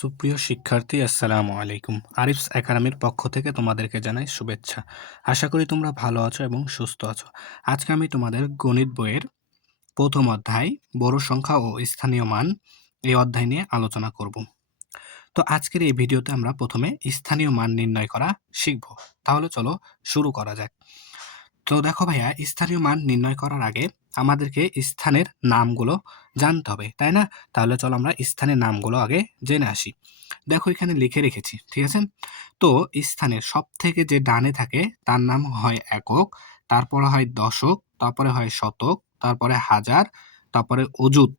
সুপ্রিয় শিক্ষার্থী, আসসালামু আলাইকুম। আরিফস একাডেমির পক্ষ থেকে তোমাদেরকে জানাই শুভেচ্ছা। আশা করি তোমরা ভালো আছো এবং সুস্থ আছো। আজকে আমি তোমাদের গণিত বইয়ের প্রথম অধ্যায় বড় সংখ্যা ও স্থানীয় মান এই অধ্যায় নিয়ে আলোচনা করব। তো আজকের এই ভিডিওতে আমরা প্রথমে স্থানীয় মান নির্ণয় করা শিখব। তাহলে চলো শুরু করা যাক। তো দেখো ভাইয়া, স্থানীয় মান নির্ণয় করার আগে আমাদেরকে স্থানের নামগুলো জানতে হবে, তাই না? তাহলে চলো আমরা স্থানের নামগুলো আগে জেনে আসি। দেখো এখানে লিখে রেখেছি, ঠিক আছে? তো স্থানের সব থেকে যে ডানে থাকে তার নাম হয় একক, তারপরে হয় দশক, তারপরে হয় শতক, তারপরে হাজার, তারপরে অযুত,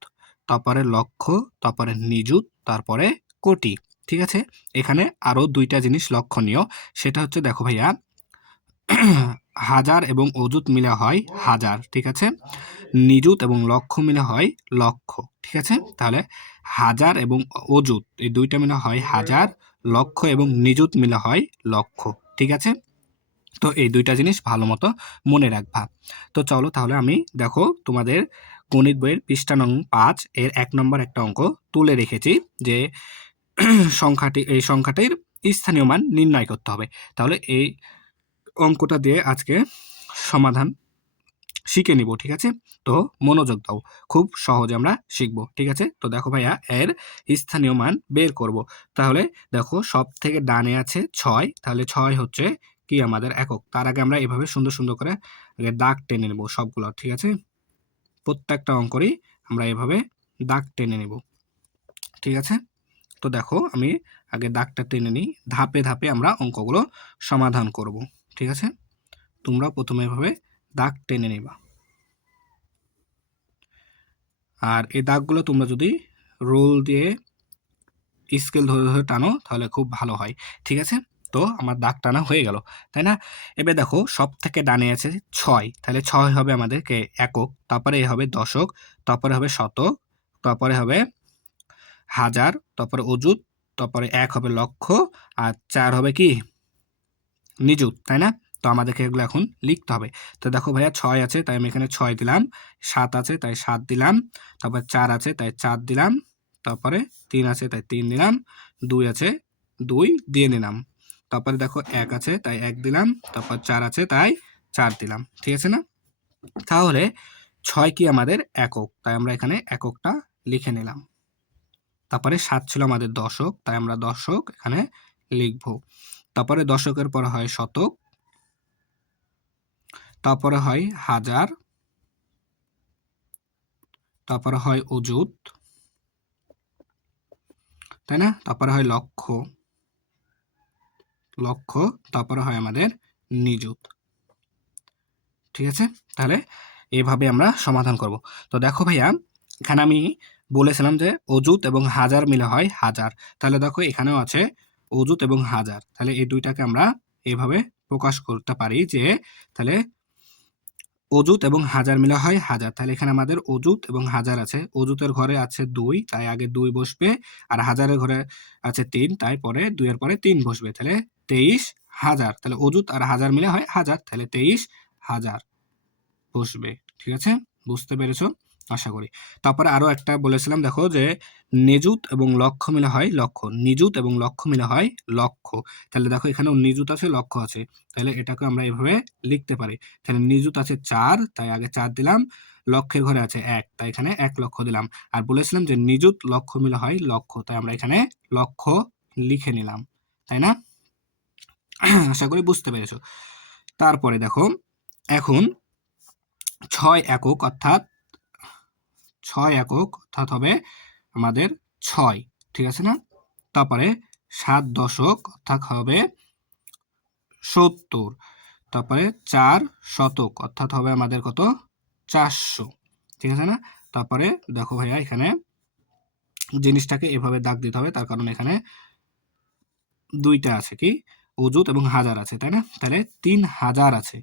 তারপরে লক্ষ, তারপরে নিযুত, তারপরে কোটি। ঠিক আছে? এখানে আরো দুইটা জিনিস লক্ষণীয়। সেটা হচ্ছে দেখো ভাইয়া, হাজার এবং অযুত মিলে হয় হাজার, ঠিক আছে? নিযুত এবং লক্ষ মিলে হয় লক্ষ, ঠিক আছে? তাহলে হাজার এবং অযুত এই দুইটা মিলে হয় হাজার, লক্ষ এবং নিযুত মিলে হয় লক্ষ, ঠিক আছে? তো এই দুইটা জিনিস ভালো মতো মনে রাখবা। তো চলো তাহলে আমি দেখো তোমাদের গণিত বইয়ের পৃষ্ঠা নং 5 এর 1 নম্বর একটা অঙ্ক তুলে রেখেছি যে এই সংখ্যাটির স্থানীয় মান নির্ণয় করতে হবে। তাহলে এই অঙ্কটা দিয়ে আজকে সমাধান শিখে নিব, ঠিক আছে? তো মনোযোগ দাও, খুব সহজে আমরা শিখবো, ঠিক আছে? তো দেখো ভাইয়া, এর স্থানীয় মান বের করব। তাহলে দেখো সব থেকে ডানে আছে 6, তাহলে 6 হচ্ছে কি আমাদের একক। তার আগে আমরা এভাবে সুন্দর সুন্দর করে আগে দাগ টেনে নেব সবগুলো, ঠিক আছে? প্রত্যেকটা অঙ্করই আমরা এভাবে দাগ টেনে নেব, ঠিক আছে? তো দেখো আমি আগে দাগটা টেনে নিই, ধাপে ধাপে আমরা অঙ্কগুলো সমাধান করব, ঠিক আছে? তোমরা প্রথমে এভাবে দাগ টেনে নিবা। আর এই দাগগুলো তোমরা যদি রোল দিয়ে স্কেল ধরে ধরে টানো তাহলে খুব ভালো হয়, ঠিক আছে? তো আমার দাগ টানা হয়ে গেল, তাই না? এবার দেখো সব থেকে ডানে আছে 6, তাহলে 6 হবে আমাদের একক, তারপরে হবে দশক, তারপরে হবে শতক, তারপরে হবে হাজার, তারপরে অযুত, তারপরে 1 হবে লক্ষ, আর 4 হবে কি নিযুত, তাই না? তো আমাদেরকে এগুলো এখন লিখতে হবে। তো দেখো ভাইয়া, 6 আছে তাই আমি এখানে 6 দিলাম, 7 আছে তাই 7 দিলাম, তারপর 4 আছে তাই 4 দিলাম, তারপরে 3 আছে তাই 3 দিলাম, 2 আছে 2 দিয়ে নিলাম, তারপরে দেখো 1 আছে তাই 1 দিলাম, তারপর 4 আছে তাই 4 দিলাম, ঠিক আছে না? তাহলে 6 কি আমাদের একক, তাই আমরা এখানে এককটা লিখে নিলাম। তারপরে 7 ছিল আমাদের দশক, তাই আমরা দশক এখানে লিখব। তারপরে দশকের পর হয় শতক, তারপরে হয় হাজার, তারপরে হয় অযুত, তাই না? তারপরে হয় লক্ষ, লক্ষ, তারপরে হয় আমাদের নিযুত, ঠিক আছে? তাহলে এভাবে আমরা সমাধান করব। তো দেখো ভাইয়া, এখানে আমি বলেছিলাম যে অযুত এবং হাজার মিলে হয় হাজার, তাহলে দেখো এখানেও আছে অযুত এবং হাজার, তাহলে এই দুইটাকে আমরা এভাবে প্রকাশ করতে পারি যে তাহলে অযুত এবং হাজার মিলে হয় হাজার। তাহলে এখানে আমাদের অযুত এবং হাজার আছে, অযুতের ঘরে আছে 2 তাই আগে 2 বসবে, আর হাজারের ঘরে আছে 3 তাই পরে 2 এর পরে 3 বসবে, তাহলে 23,000। তাহলে অযুত আর হাজার মিলে হয় হাজার, তাহলে 23,000 বসবে, ঠিক আছে? বুঝতে পেরেছো আশা করি। তারপরে আরো একটা বলেছিলাম, দেখো যে নিযুত এবং লক্ষ মিলে হয় লক্ষ, নিযুত এবং লক্ষ মিলে হয় লক্ষ। তাহলে দেখো এখানেও নিযুত আছে লক্ষ আছে, তাহলে এটাকে আমরা এভাবে লিখতে পারি। তাহলে নিযুত আছে 4 তাই আগে 4 দিলাম, লক্ষের ঘরে আছে 1 তাই এখানে 1 লক্ষ দিলাম, আর বলেছিলাম যে নিযুত লক্ষ মিলে হয় লক্ষ, তাই আমরা এখানে লক্ষ লিখে নিলাম, তাই না? আশা করি বুঝতে পেরেছো। তারপরে দেখো এখন 6 একক অর্থাৎ 6 একক অর্থাৎ হবে আমাদের 6, ঠিক আছে না? তারপরে 7 দশক অর্থাৎ হবে 70, তারপরে 4 শতক অর্থাৎ হবে আমাদের কত 400, ঠিক আছে না? তারপরে দেখো ভাইয়া, এখানে জিনিসটাকে এভাবে দাগ দিতে হবে, তার কারণ এখানে দুইটা আছে কি অযুত এবং হাজার আছে, তাই না? তাহলে 3000 আছে,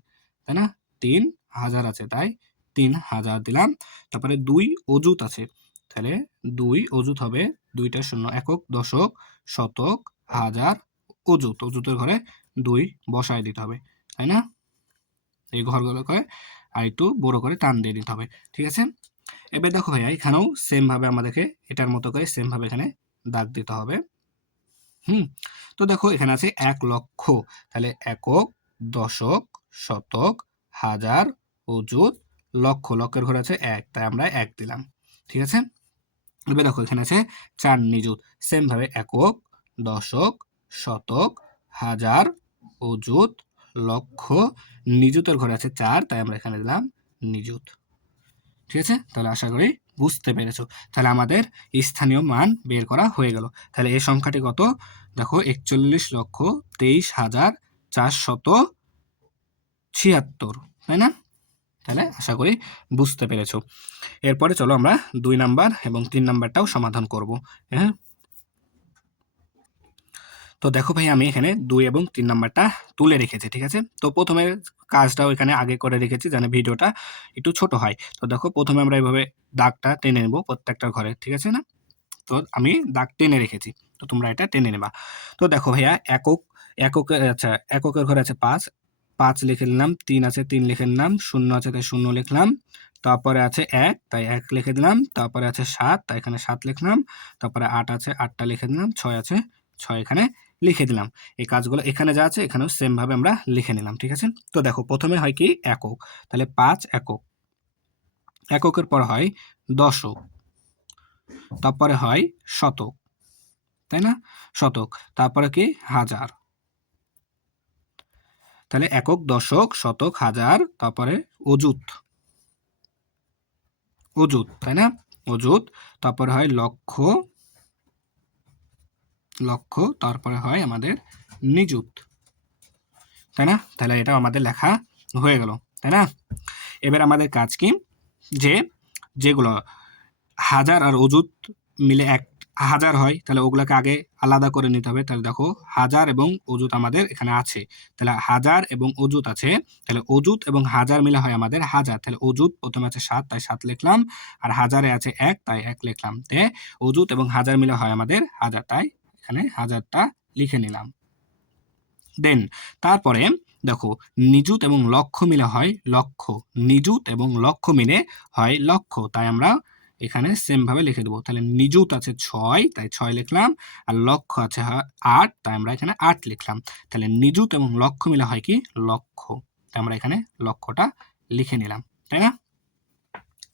তাই না? 3000 আছে তাই 3000 দিলাম, তারপরে 2 অযুত আছে, তাহলে 2 অযুত হবে 2টা শূন্য, একক দশক শতক হাজার অযুত, অযুতের ঘরে 2 বসায় দিতে হবে, তাই না? এই ঘরগুলোকে আর একটু বড় করে টান দিয়ে দিতে হবে, ঠিক আছে? এবার দেখো ভাইয়া, এখানেও সেম ভাবে আমাদেরকে এটার মতো করে সেম ভাবে এখানে দাগ দিতে হবে। তো দেখো এখানে আছে 1,00,000, তাহলে একক, দশক, শতক, হাজার, অযুত, লক্ষ, লক্ষের ঘরে আছে 1, তাই আমরা 1 দিলাম। ঠিক আছে, এবার দেখো এখানে আছে 4 নিযুত, সেম ভাবে একক, দশক, শতক, হাজার, অযুত, লক্ষ, নিযুতের ঘরে আছে 4, তাই আমরা এখানে দিলাম নিযুত। ঠিক আছে, তাহলে আশা করি বুঝতে পেরেছো। তাহলে আমাদের স্থানীয় মান বের করা হয়ে গেল। তাহলে এই সংখ্যাটি কত? দেখো 41,23,476, তাই না? তাহলে আশা করি বুঝতে পেরেছো। এরপরে চলো আমরা 2 নাম্বার এবং 3 নাম্বারটাও সমাধান করব। হ্যাঁ, তো দেখো ভাই আমি এখানে 2 এবং 3 নাম্বারটা তুলে রেখেছি। ঠিক আছে, তো প্রথমে কাজটাও এখানে আগে করে রেখেছি যেন ভিডিওটা একটু ছোট হয়। তো দেখো প্রথমে আমরা এইভাবে দাগটা টেনে নেব প্রত্যেকটা ঘরে। ঠিক আছে না? তো আমি দাগ টেনে রেখেছি, তো তোমরা এটা টেনে নেবা। তো দেখো ভাইয়া একক, আচ্ছা এককের ঘরে আছে 5, 5 লিখে নিলাম, 3 আছে 3 লিখে নিলাম, 0 আছে তাই 0 লিখলাম, তারপরে আছে 1 তাই 1 লিখে দিলাম, তারপরে আছে 7 তাই এখানে 7 লিখলাম, তারপরে 8 আছে 8টা লিখে দিলাম, 6 আছে 6 এখানে লিখে দিলাম। এই কাজগুলো এখানে যা আছে এখানেও সেম ভাবে আমরা লিখে নিলাম। ঠিক আছে, তো দেখো প্রথমে হয় কি একক, তাহলে 5 একক, এককের পর হয় দশক, তারপরে হয় শতক, তাই না? শতক, তারপরে কি হাজার, তাহলে একক, দশক, শতক, হাজার, তারপরে অযুত, অযুত, তাই না? অযুত, তারপরে হয় লক্ষ, লক্ষ, তারপরে হয় আমাদের নিযুত, তাই না? তাহলে এটা আমাদের লেখা হয়ে গেল, তাই না? এবার আমাদের কাজ কি, যে যেগুলো হাজার আর অযুত মিলে 1,000 হয়, তাহলে ওগুলোকে আগে আলাদা করে নিতে হবে। তাহলে দেখো হাজার এবং অযুত আমাদের এখানে আছে, তাহলে হাজার এবং অযুত আছে, তাহলে অযুত এবং হাজার মিলে হয় আমাদের হাজার। তাহলে অযুত প্রথমে আছে 7 তাই 7 লিখলাম, আর হাজারে আছে 1 তাই 1 লিখলাম। তে অযুত এবং হাজার মিলে হয় আমাদের হাজার, তাই এখানে হাজারটা লিখে নিলাম। দেন তারপরে দেখো নিযুত এবং লক্ষ মিলে হয় লক্ষ, নিযুত এবং লক্ষ মিলে হয় লক্ষ, তাই আমরা এখানে সেম ভাবে লিখে দেবো। তাহলে নিযুত আছে 6 তাই 6 লিখলাম, আর লক্ষ আছে 8 তাই আমরা এখানে 8 লিখলাম। তাহলে নিযুত এবং লক্ষ মিলে হয় কি লক্ষ, তাই আমরা এখানে লক্ষটা লিখে নিলাম, তাই না?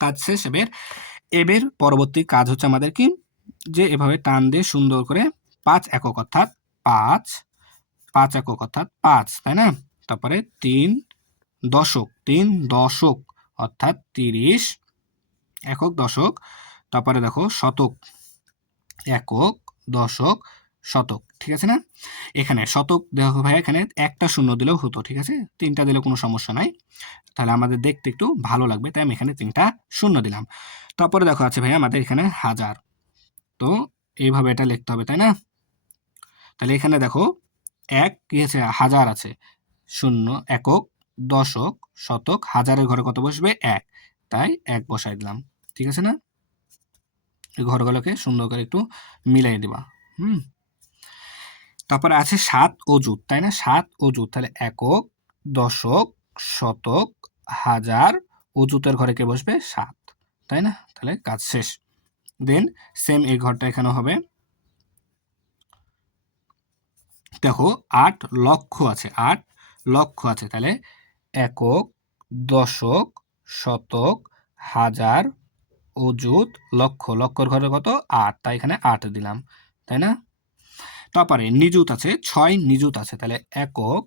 কাজ শেষ। এবার পরবর্তী কাজ হচ্ছে আমাদের কি, যে এভাবে টান দিয়ে সুন্দর করে 5 একক অর্থাৎ 5, 5 একক অর্থাৎ 5, তাই না? তারপরে 3 দশক, 3 দশক অর্থাৎ 30 একক, দশক, তারপরে দেখো শতক, একক, দশক, শতক। ঠিক আছে না? এখানে শতক দেখো ভাই এখানে একটা শূন্য দিলেও হতো, ঠিক আছে, 3টা দিলেও কোনো সমস্যা নাই, তাহলে আমাদের দেখতে একটু ভালো লাগবে, তাই আমি এখানে 3টা শূন্য দিলাম। তারপরে দেখো আছে ভাই আমাদের এখানে হাজার, তো এইভাবে এটা লিখতে হবে, তাই না? তাহলে এখানে দেখো এক কি আছে, হাজার আছে, শূন্য, একক, দশক, শতক, হাজারের ঘরে কত বসবে 1, তাই 1 বসাই দিলাম। ঠিক আছে না? এই ঘরগুলোকে সুন্দর করে একটু মিলাই দিবা। তারপরে আছে 7 অযুত, তাই না? 7 অযুত, তাহলে একক, দশক, শতক, হাজার, অযুতের ঘরে কে বসবে 7, তাই না? তাহলে কাজ শেষ। দেন সেম এই ঘরটা এখানে হবে। দেখো 8 লক্ষ আছে, 8 লক্ষ আছে, তাহলে একক, দশক, শতক, হাজার, অযুত, লক্ষ, লক্ষর ঘরে কত 8, তাই এখানে 8 দিলাম, তাই না? তারপরে নিযুত আছে 6 নিযুত আছে, তাহলে একক,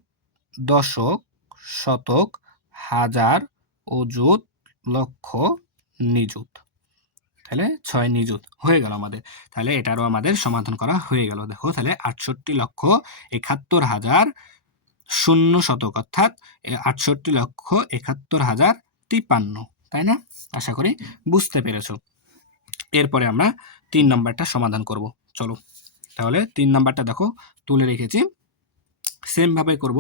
দশক, শতক, হাজার, অযুত, লক্ষ, নিযুত, তাহলে 6 নিযুত হয়ে গেল আমাদের। তাহলে এটারও আমাদের সমাধান করা হয়ে গেল। দেখো তাহলে 68,71,000 শূন্য শতক অর্থাৎ 68,71,053, তাই না? আশা করি বুঝতে পেরেছো। এরপরে আমরা 3 নাম্বারটা সমাধান করব। চলো তাহলে 3 নাম্বারটা দেখো তুলে রেখেছি, সেম ভাবে করব।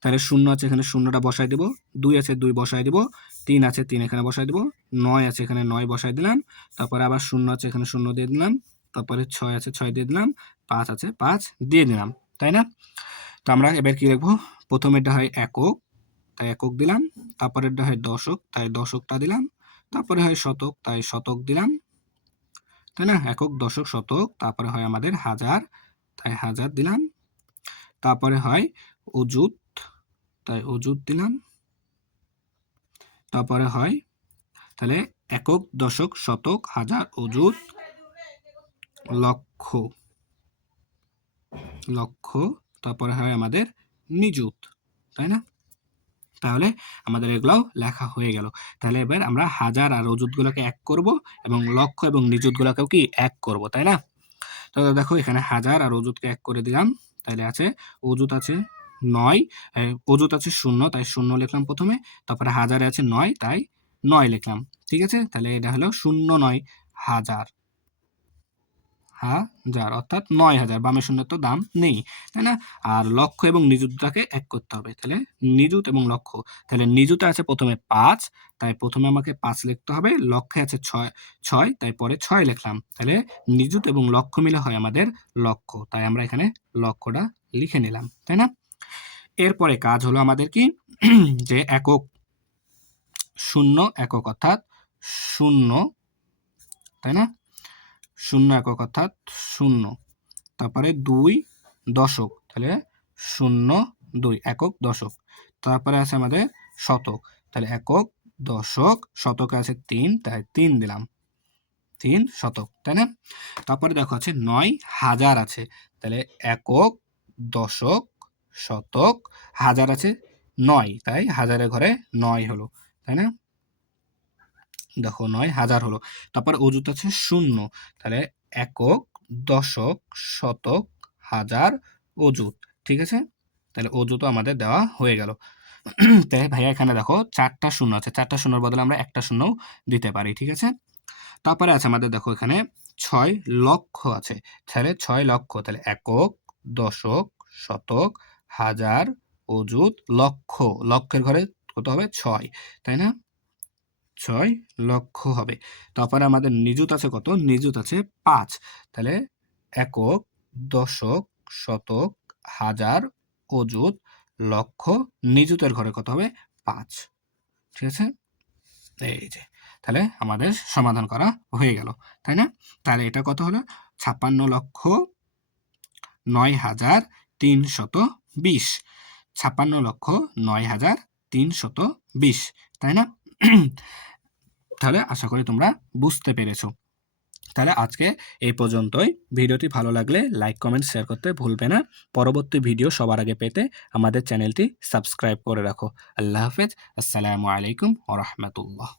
তাহলে 0 আছে এখানে শূন্যটা বসাই দেব, 2 আছে 2 বসাই দেব, 3 আছে 3 এখানে বসাই দেব, 9 আছে এখানে 9 বসাই দিলাম, তারপরে আবার 0 আছে এখানে 0 দিয়ে দিলাম, তারপরে 6 আছে 6 দিয়ে দিলাম, 5 আছে 5 দিয়ে দিলাম, তাই না? তো আমরা এবার কি লিখবো, প্রথমেরটা হয় একক, তাই একক দিলাম, তারপরেরটা হয় দশক, তাই দশকটা দিলাম, তারপরে হয় শতক, তাই শতক দিলাম, তাই না? একক, দশক, শতক, তারপরে হয় আমাদের হাজার, তাই হাজার দিলাম। তারপরে হয় অযুত, তাই অযুত দিলাম। তারপরে হয় তাহলে একক, দশক, শতক, হাজার, অযুত, লক্ষ, লক্ষ, তারপরে হয় আমাদের নিযুত, তাই না? তাহলে আমাদের এগুলাও লেখা হয়ে গেল। তাহলে এবার আমরা হাজার আর অযুতগুলোকে এক করব এবং লক্ষ এবং নিযুতগুলোকেও কি এক করব, তাই না? তো দেখো এখানে হাজার আর অযুতকে এক করে দিলাম। তাহলে আছে অযুত আছে ৯, অযুত আছে ০, তাই ০ লিখলাম প্রথমে। তারপরে হাজারে আছে ৯, তাই ৯ লিখলাম। ঠিক আছে? তাহলে এটা হলো ০৯ হাজার, হাজার অর্থাৎ ৯,০০০। বামের শূন্যের তো দাম নেই, তাই না? আর লক্ষ এবং নিযুতটাকে এক করতে হবে। তাহলে নিযুত এবং লক্ষ, তাহলে নিযুতে আছে প্রথমে ৫, তাই প্রথমে আমাকে ৫ লিখতে হবে। লক্ষে আছে ৬, তাই পরে ৬ লিখলাম। তাহলে নিযুত এবং লক্ষ মিলে হয় আমাদের লক্ষ, তাই আমরা এখানে লক্ষটা লিখে নিলাম, তাই না? এরপরে কাজ হলো আমাদের কি যে একক, শূন্য একক অর্থাৎ ০, তাই না? ০ একক অর্থাৎ ০, তারপরে ২ দশক, তাহলে ০, ২ একক, দশক। তারপরে আছে আমাদের শতক, তাহলে একক, দশক, শতকে আছে ৩, তাই ৩ দিলাম, ৩ শতক, তাই না? তারপরে দেখো আছে ৯ হাজার আছে, তাহলে একক, দশক, শতক, হাজার আছে ৯, তাই হাজারের ঘরে ৯ হলো, তাই না? দেখো ৯ হাজার হলো। তারপরে অযুত আছে ০, তাহলে একক, দশক, শতক, হাজার, অযুত। ঠিক আছে? তাহলে অযুতও আমাদের দেওয়া হয়ে গেল। তাই ভাইয়া এখানে দেখো ৪টা শূন্য আছে, ৪টা শূন্যর বদলে আমরা একটা শূন্যও দিতে পারি। ঠিক আছে? তারপরে আছে আমাদের দেখো এখানে ৬ লক্ষ আছে, তাহলে ৬ লক্ষ, তাহলে একক, দশক, শতক, হাজার, অযুত, লক্ষ। লক্ষের ঘরে কত হবে? ৬, তাই না? ৬ লক্ষ হবে। তারপরে আমাদের নিযুত আছে কত? নিযুত আছে ৫, তাহলে একক, দশক, শতক, হাজার, অযুত, লক্ষ, নিযুতের ঘরে কত হবে? ৫। ঠিক আছে? এই যে, তাহলে আমাদের সমাধান করা হয়ে গেল, তাই না? তাহলে এটা কত হলো? ৫৬,০৯,৩২০। ৫৬,০৯,৩২০, তাই না? তাহলে আশা করি তোমরা বুঝতে পেরেছো। তাহলে আজকে এই পর্যন্তই। ভিডিওটি ভালো লাগলে লাইক, কমেন্ট, শেয়ার করতে ভুলবে না। পরবর্তী ভিডিও সবার আগে পেতে আমাদের চ্যানেলটি সাবস্ক্রাইব করে রাখো। আল্লাহ হাফেজ। আসসালামু আলাইকুম ওয়া রাহমাতুল্লাহ।